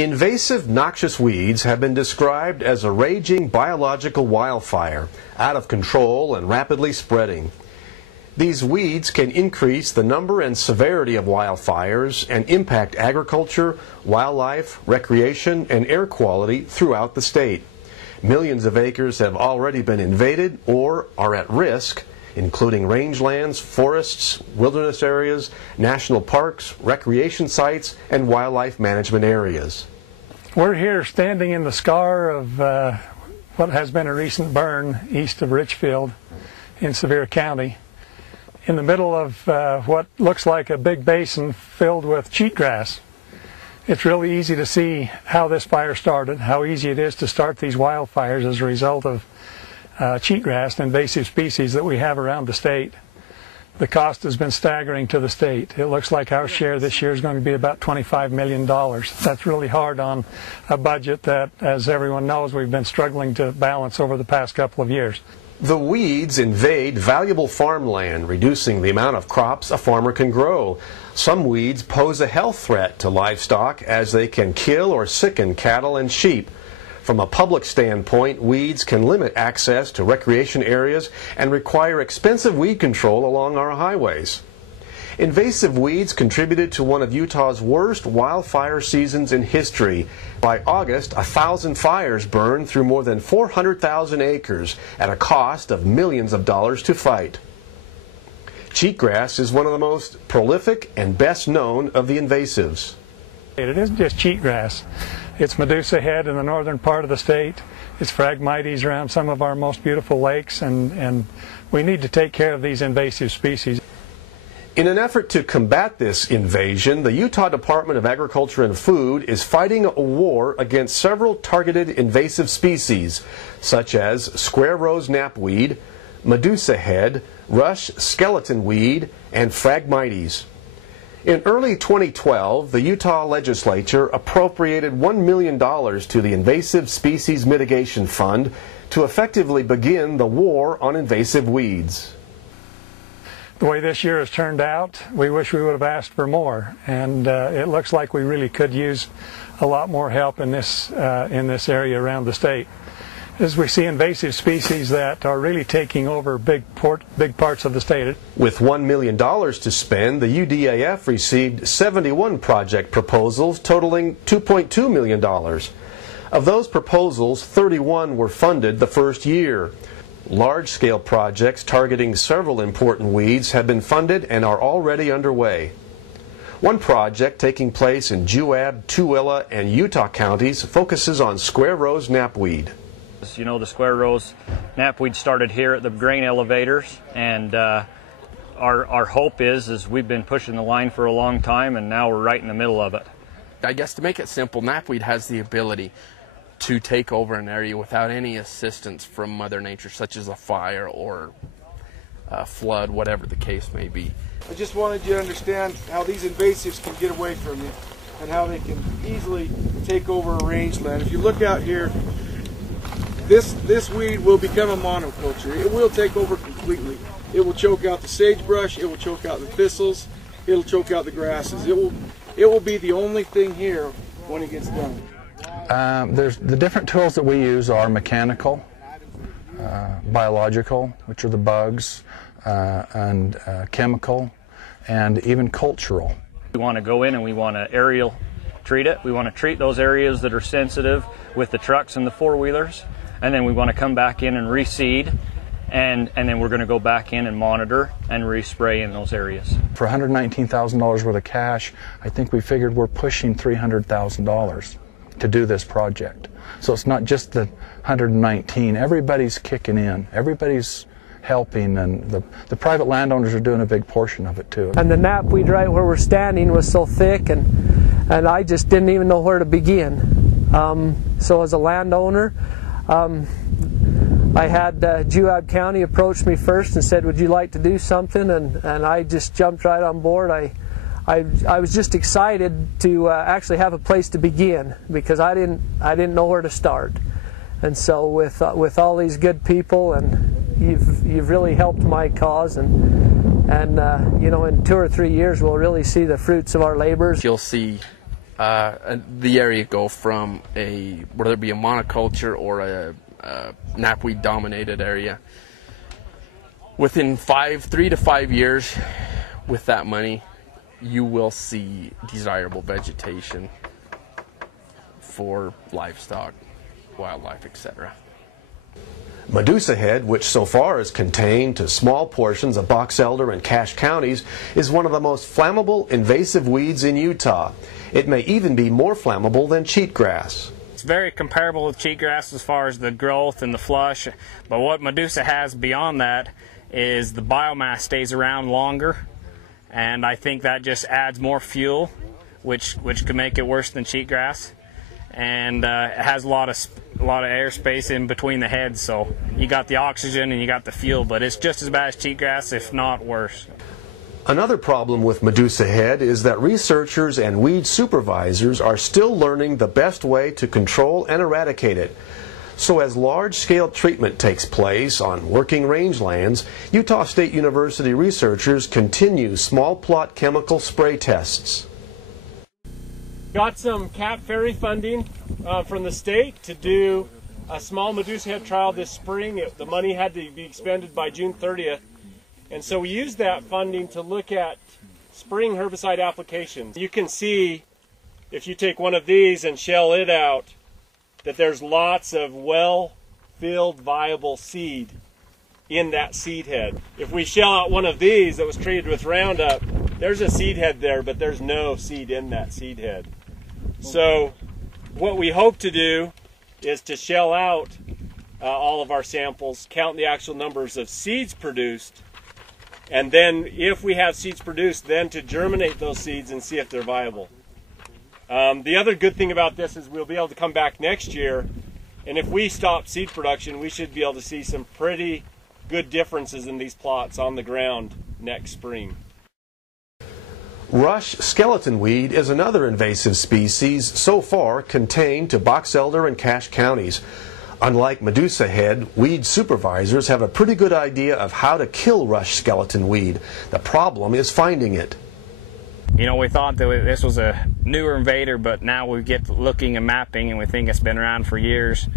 Invasive noxious weeds have been described as a raging biological wildfire, out of control and rapidly spreading. These weeds can increase the number and severity of wildfires and impact agriculture, wildlife, recreation, and air quality throughout the state. Millions of acres have already been invaded or are at risk, including rangelands, forests, wilderness areas, national parks, recreation sites, and wildlife management areas. We're here standing in the scar of what has been a recent burn east of Richfield in Sevier County, in the middle of what looks like a big basin filled with cheatgrass. It's really easy to see how this fire started, how easy it is to start these wildfires as a result of cheatgrass, an invasive species that we have around the state. The cost has been staggering to the state. It looks like our share this year is going to be about $25 million. That's really hard on a budget that, as everyone knows, we've been struggling to balance over the past couple of years. The weeds invade valuable farmland, reducing the amount of crops a farmer can grow. Some weeds pose a health threat to livestock as they can kill or sicken cattle and sheep. From a public standpoint, weeds can limit access to recreation areas and require expensive weed control along our highways. Invasive weeds contributed to one of Utah's worst wildfire seasons in history. By August, 1,000 fires burned through more than 400,000 acres at a cost of millions of dollars to fight. Cheatgrass is one of the most prolific and best known of the invasives. It isn't just cheatgrass. It's Medusa head in the northern part of the state. It's Phragmites around some of our most beautiful lakes, and we need to take care of these invasive species. In an effort to combat this invasion, the Utah Department of Agriculture and Food is fighting a war against several targeted invasive species, such as square rose knapweed, Medusa head, rush skeleton weed, and Phragmites. In early 2012, the Utah legislature appropriated $1 million to the Invasive Species Mitigation Fund to effectively begin the war on invasive weeds. The way this year has turned out, we wish we would have asked for more, and it looks like we really could use a lot more help in this area around the state. As we see invasive species that are really taking over big parts of the state. With $1 million to spend, the UDAF received 71 project proposals totaling $2.2 million. Of those proposals, 31 were funded the first year. Large-scale projects targeting several important weeds have been funded and are already underway. One project taking place in Juab, Tooele, and Utah counties focuses on square rose knapweed. You know, the square rose knapweed started here at the grain elevators, and our hope is we've been pushing the line for a long time, and now we're right in the middle of it. I guess to make it simple, knapweed has the ability to take over an area without any assistance from Mother Nature, such as a fire or a flood, whatever the case may be. I just wanted you to understand how these invasives can get away from you and how they can easily take over a rangeland. If you look out here, this weed will become a monoculture. It will take over completely. It will choke out the sagebrush, it will choke out the thistles, it will choke out the grasses. It will be the only thing here when it gets done. There's the different tools that we use are mechanical, biological, which are the bugs, and chemical, and even cultural. We want to go in and we want to aerial treat it. We want to treat those areas that are sensitive with the trucks and the four-wheelers, and then we want to come back in and reseed, and then we're going to go back in and monitor and respray in those areas. For $119,000 worth of cash, I think we figured we're pushing $300,000 to do this project. So it's not just the 119, everybody's kicking in, everybody's helping, and the private landowners are doing a big portion of it too. And the knapweed right where we're standing was so thick, and I just didn't even know where to begin. So as a landowner, I had Juab County approach me first and said, would you like to do something? And I just jumped right on board. I was just excited to actually have a place to begin, because I didn't know where to start. And so with all these good people, and you've really helped my cause, and you know, in 2 or 3 years we'll really see the fruits of our labors. You'll see the area go from whether it be a monoculture or a knapweed dominated area. Within 3 to 5 years, with that money, you will see desirable vegetation for livestock, wildlife, etc. Medusa head, which so far is contained to small portions of box elder and Cache counties, is one of the most flammable invasive weeds in Utah. It may even be more flammable than cheatgrass. It's very comparable with cheatgrass as far as the growth and the flush, but what Medusa has beyond that is the biomass stays around longer, and I think that just adds more fuel, which could make it worse than cheatgrass. And it has a lot of airspace in between the heads, so you got the oxygen and you got the fuel, but it's just as bad as cheatgrass, if not worse. Another problem with Medusa head is that researchers and weed supervisors are still learning the best way to control and eradicate it. So as large-scale treatment takes place on working rangelands, Utah State University researchers continue small plot chemical spray tests. Got some Cap Ferry funding from the state to do a small Medusa head trial this spring. The money had to be expended by June 30th. And so we used that funding to look at spring herbicide applications. You can see, if you take one of these and shell it out, that there's lots of well-filled viable seed in that seed head. If we shell out one of these that was treated with Roundup, there's a seed head there, but there's no seed in that seed head. So what we hope to do is to shell out all of our samples, count the actual numbers of seeds produced, and then if we have seeds produced, then to germinate those seeds and see if they're viable. The other good thing about this is we'll be able to come back next year, and if we stop seed production, we should be able to see some pretty good differences in these plots on the ground next spring. Rush skeleton weed is another invasive species so far contained to box elder and Cache counties. Unlike Medusa head, weed supervisors have a pretty good idea of how to kill rush skeleton weed. The problem is finding it. You know, we thought that this was a newer invader, but now we get looking and mapping, and we think it's been around for years,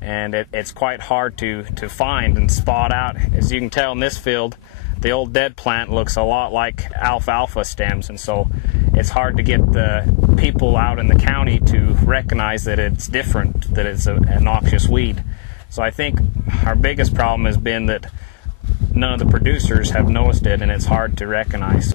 and it's quite hard to find and spot out. As you can tell in this field, the old dead plant looks a lot like alfalfa stems, and so it's hard to get the people out in the county to recognize that it's different, that it's a noxious weed. So I think our biggest problem has been that none of the producers have noticed it, and it's hard to recognize.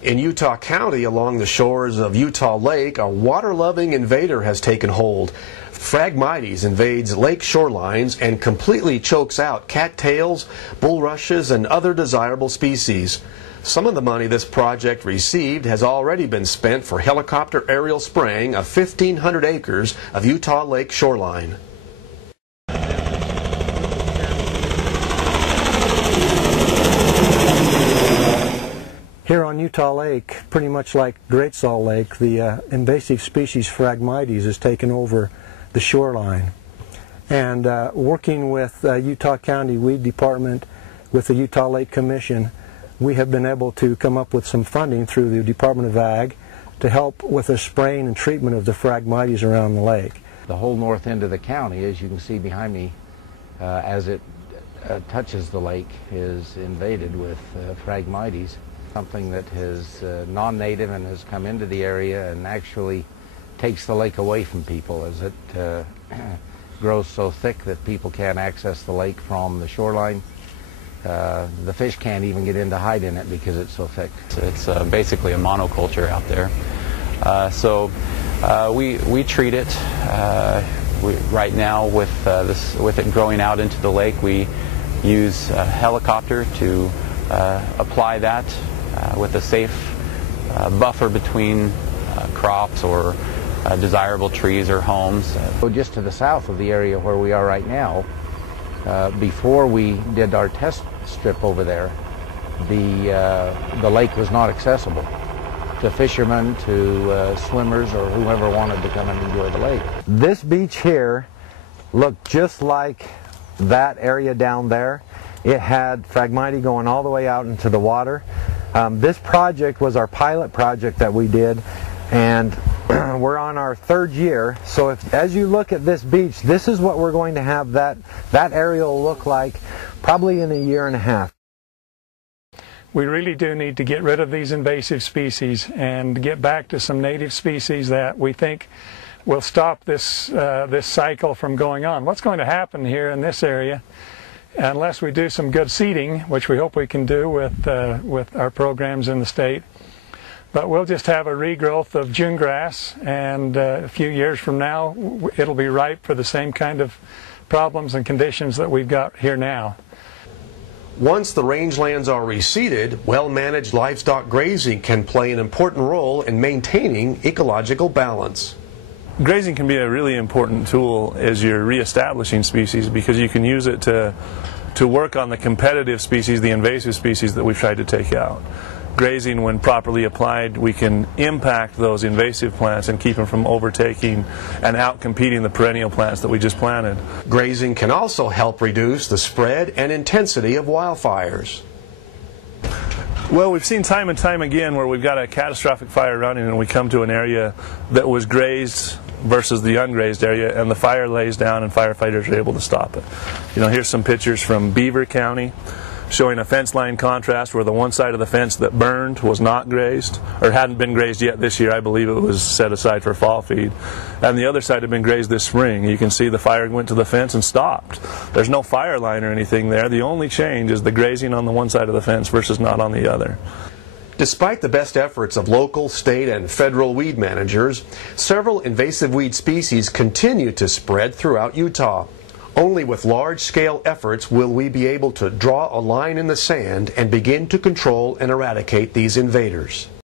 In Utah County, along the shores of Utah Lake, a water-loving invader has taken hold. Phragmites invades lake shorelines and completely chokes out cattails, bulrushes, and other desirable species. Some of the money this project received has already been spent for helicopter aerial spraying of 1,500 acres of Utah Lake shoreline. Here on Utah Lake, pretty much like Great Salt Lake, the invasive species Phragmites has taken over the shoreline. And working with Utah County Weed Department, with the Utah Lake Commission, we have been able to come up with some funding through the Department of Ag to help with the spraying and treatment of the Phragmites around the lake. The whole north end of the county, as you can see behind me, as it touches the lake, is invaded with Phragmites. Something that is non-native and has come into the area and actually takes the lake away from people as it grows so thick that people can't access the lake from the shoreline. The fish can't even get in to hide in it because it's so thick. It's basically a monoculture out there. We treat it right now with it growing out into the lake. We use a helicopter to apply that with a safe buffer between crops or desirable trees or homes. Just to the south of the area where we are right now, before we did our test strip over there, the lake was not accessible to fishermen, to swimmers, or whoever wanted to come and enjoy the lake. This beach here looked just like that area down there. It had Phragmites going all the way out into the water. This project was our pilot project that we did, and We're on our 3rd year, so as you look at this beach, this is what we're going to have that area will look like probably in a year and a half. We really do need to get rid of these invasive species and get back to some native species that we think will stop this this cycle from going on. What's going to happen here in this area, unless we do some good seeding, which we hope we can do with our programs in the state, but we'll just have a regrowth of June grass, and a few years from now it'll be ripe for the same kind of problems and conditions that we've got here now. Once the rangelands are reseeded, well-managed livestock grazing can play an important role in maintaining ecological balance. Grazing can be a really important tool as you're reestablishing species, because you can use it to work on the competitive species, the invasive species that we've tried to take out. Grazing, when properly applied, we can impact those invasive plants and keep them from overtaking and outcompeting the perennial plants that we just planted. Grazing can also help reduce the spread and intensity of wildfires. Well, we've seen time and time again where we've got a catastrophic fire running and we come to an area that was grazed versus the ungrazed area, and the fire lays down and firefighters are able to stop it. You know, here's some pictures from Beaver County showing a fence line contrast where the one side of the fence that burned was not grazed, or hadn't been grazed yet this year. I believe it was set aside for fall feed. And the other side had been grazed this spring. You can see the fire went to the fence and stopped. There's no fire line or anything there. The only change is the grazing on the one side of the fence versus not on the other. Despite the best efforts of local, state, and federal weed managers, several invasive weed species continue to spread throughout Utah. Only with large-scale efforts will we be able to draw a line in the sand and begin to control and eradicate these invaders.